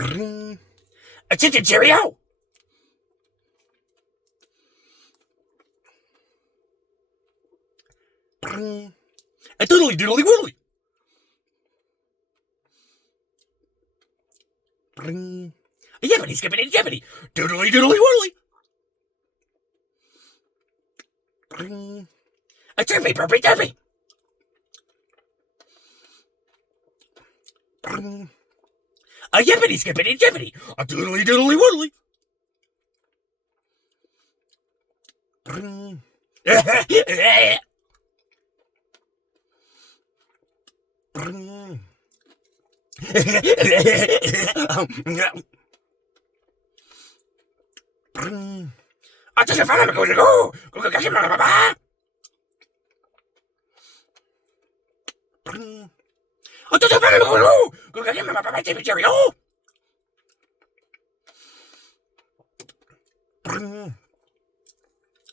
A chicken Cheerio. A doodly doodly woodly. A yippity skippity jippity. Doodly doodly woodly. A chirpy burpy derpy. A yippity skippity jippity. A doodly doodly woodly.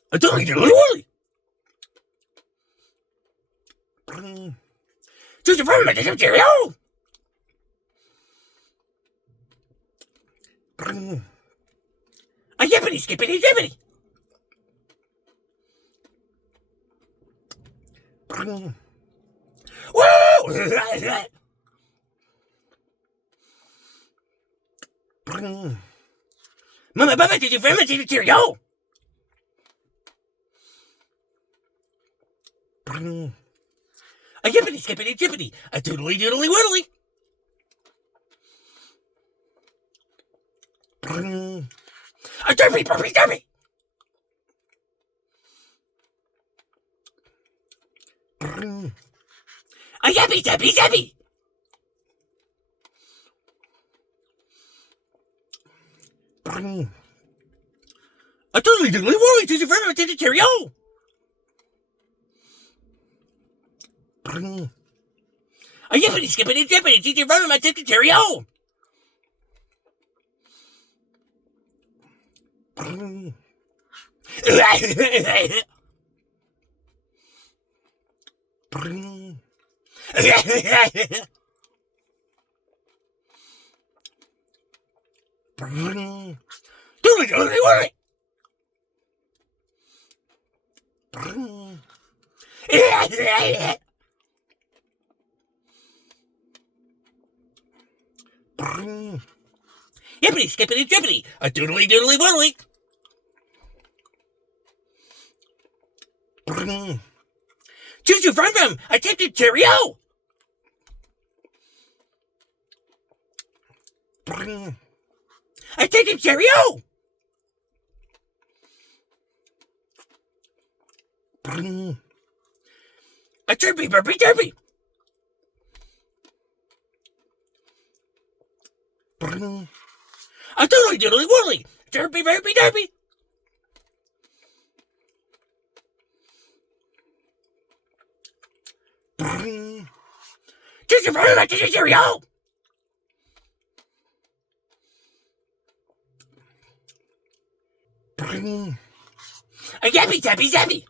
A doodly doodly woodly. Choose your friend, make some Cheerio. A yippity skippity jippity. Woo! Mama, Papa, did your friend make some Cheerio? A yippity skippity jippity. A doodly doodly woodly. A derpy burpy derpy. A yappy tappy zappy. A doodly doodly woodly to your friend with the Cheerio. A yippity skippity jippity to your friend with the Cheerio. Doodly doodly woodly. Yippity skippity jippity. A doodly doodly woodly. Choose your friend from a tempted Cheerio. A tempted Cheerio. A chirpy burpy derpy. A doodly doodly woodly. Chirpy burpy derpy. Choose your friend from a tempted Cheerio. A yappy tappy zappy.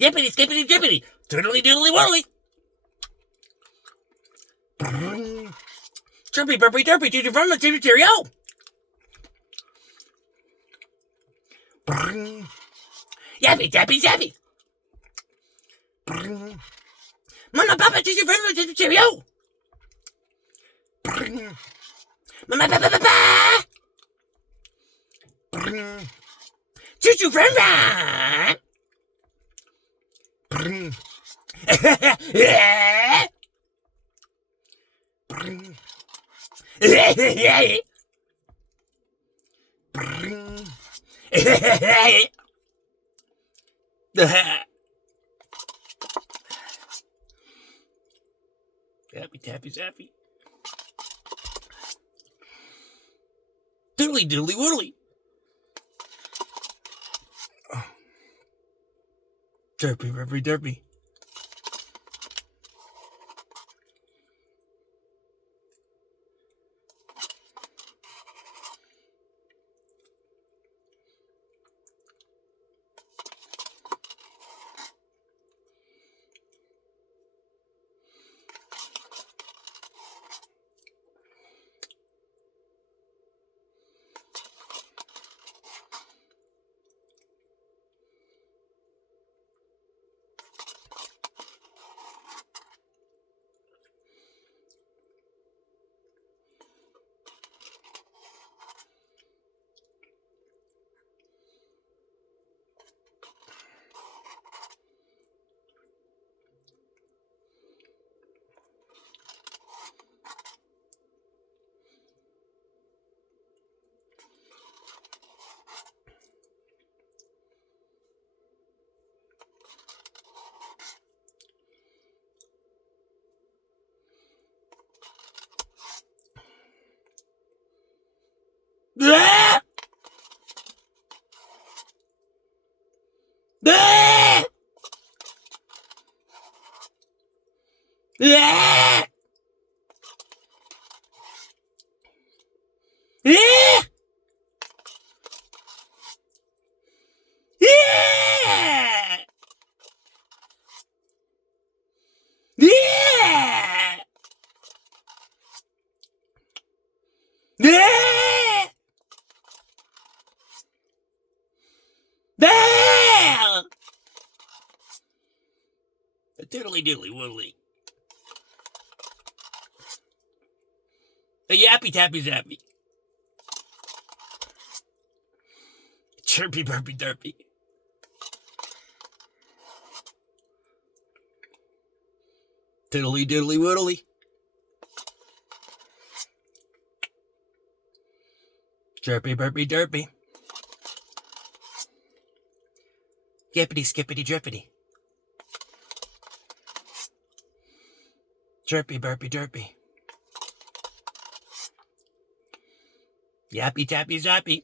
Yippity skippity jippity. Doodly doodly woodly. Chirpy burpy derpy to your friend with the Cheerio. Yappy tappy zappy. Mama, Papa, to your friend with the Cheerio. Mama, Papa, Papa. Choo choo friend friend. Happy tappy zappy. Doodly doodly woodly. Derpy derpy derpy. Ah! Ah! Ah! Ah! Yeah! Yeah! Yeah! Yeah! A diddly diddly woodly. A yappy tappy zappy. Chirpy burpy derpy. Diddly diddly woodly. Chirpy burpy derpy. Yippity skippity drippity. Chirpy burpy derpy. Yappy tappy zappy.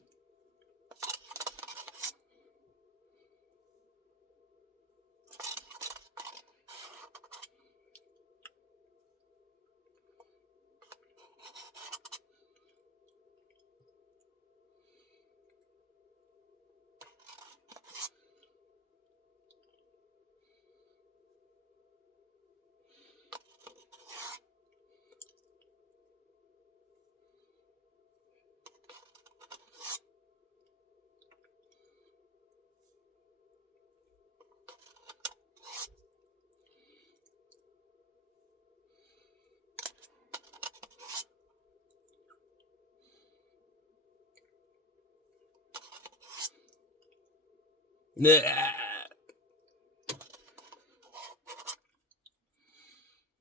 Yeah.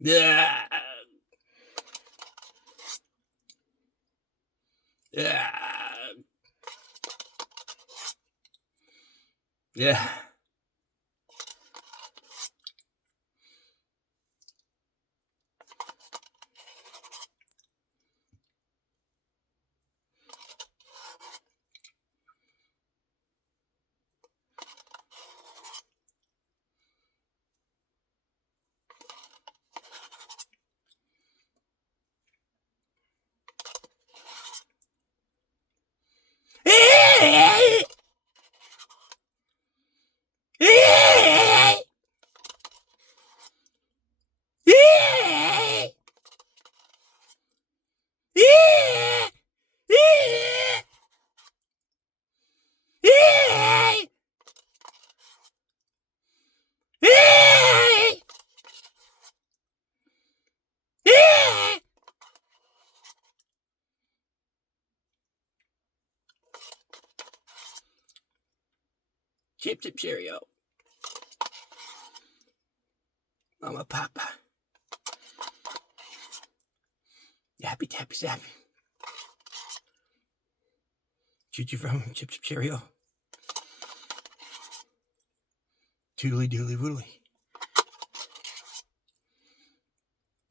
Yeah. Yeah. Yeah. Chip chip Cheerio. Mama Papa. Yappy tappy zappy. Choo choo from Chip Chip Cheerio. Toodly doodly woodly.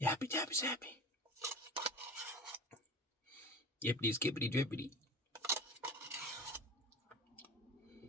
Yappy tappy sappy. Yippity skippity drippity.